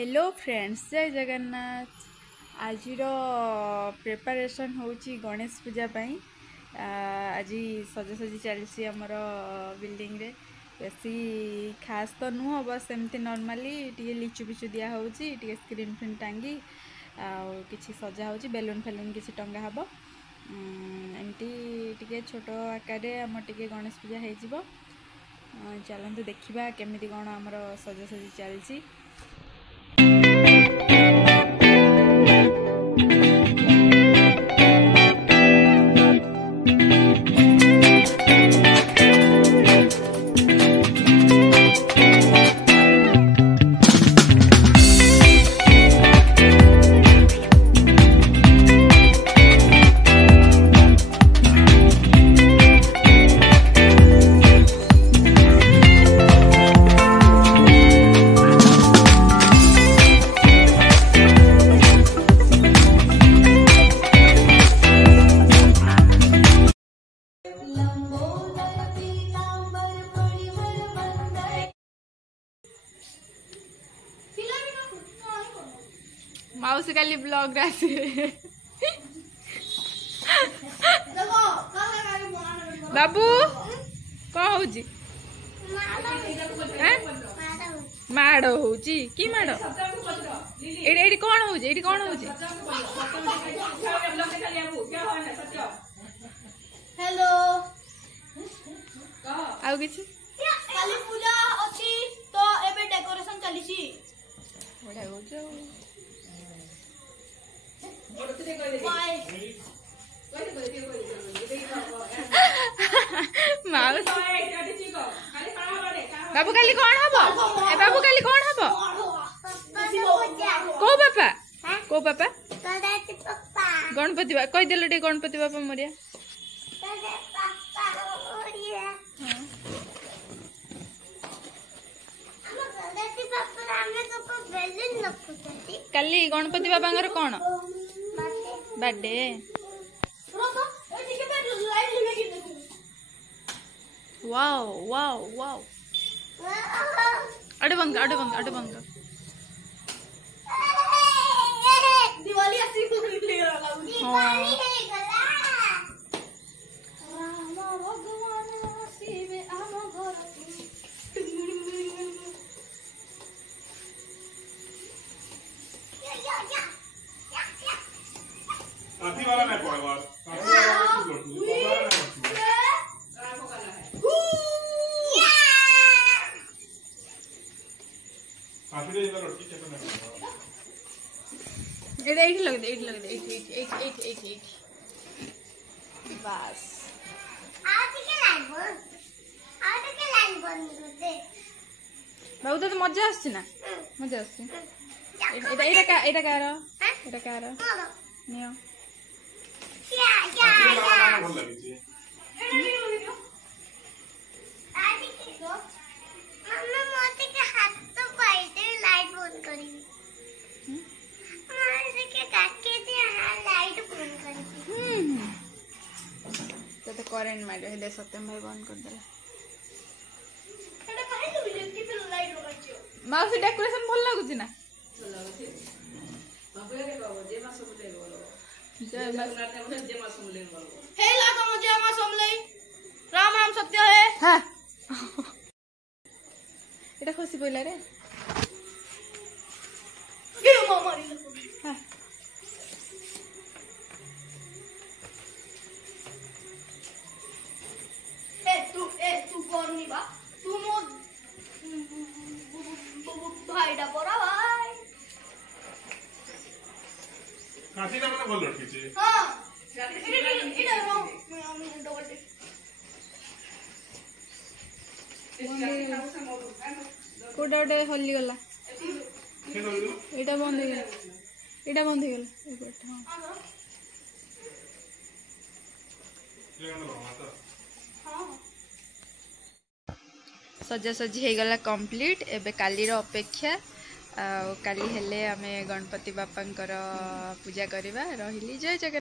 Hello friends, जय जगन्नाथ। आज preparation होची गणेश पूजा पाई। आज सजासजी चलसी आमर बिल्डिंग रे। बेसी खास तो नुह, बस एमती नॉर्मली टी लिचु पिचु दिया होची, टी स्क्रीन फिन टांगी किसी सजा होची, बेलून फेलून किसी टंगा हबो। एमती टिके छोट आकार आम टिके गणेश पूजा हो जिवो। चलते देखा केमिति कौन आमर सजासजी चलसी। माउसी काली ब्लॉग रासी बाबू कौन होची माड़ होची की माड़ एडी कौन होची एडी कौन होची हेलो आउ किछि काली पूजा अछि तो एबे डेकोरेशन चलीछि बड़ा होजो बाबू काली कौन हबो ए बाबू काली कौन हबो को बापा गणपति बा कहि देलो टे गणपति बापा मोरिया काली गणपति बाबा कौन बर्थडे वाओ वाओ वाओ अड़े बंगा दिवाली आसी ले हाँ साथी वाला नहीं पड़ेगा साथी वाला कुछ लोटू साथी रे इधर रोटी चेक नहीं पड़ेगा एट लग दे एट बस आज के लाइन बंद कर दे बाबू तो मजा आछी ना मजा आछी एटा कार नियो क्या बोल लगी थी आज के को मम्मा मोते के हाथ तो पाइते लाइट बंद करी मारे के काके दे हां लाइट बंद करी तो करंट मार हेले सत्यम भाई बंद कर देला एटा काहे तो बिजली के लाइट लगाइयो माउसी डेकोरेशन भल लागुची ना हे लागा मजे मा समले राम राम सत्य है हां एटा खुशी बोला रे के मारी हां तू करनी बा तू मो भाईडा परा भाई साथी का मैंने बोल लड़की थी हां इधर नो मैं डबल टे कोडा हल्ली गला क्या बोल रही हो एटा बंद हो गला एक हां ये ना माता सजासजी हो गला कंप्लीट एबे कालीर अपेक्षा काली हेले आमे गणपति बापा पूजा करवा रही। जय जगन्नाथ।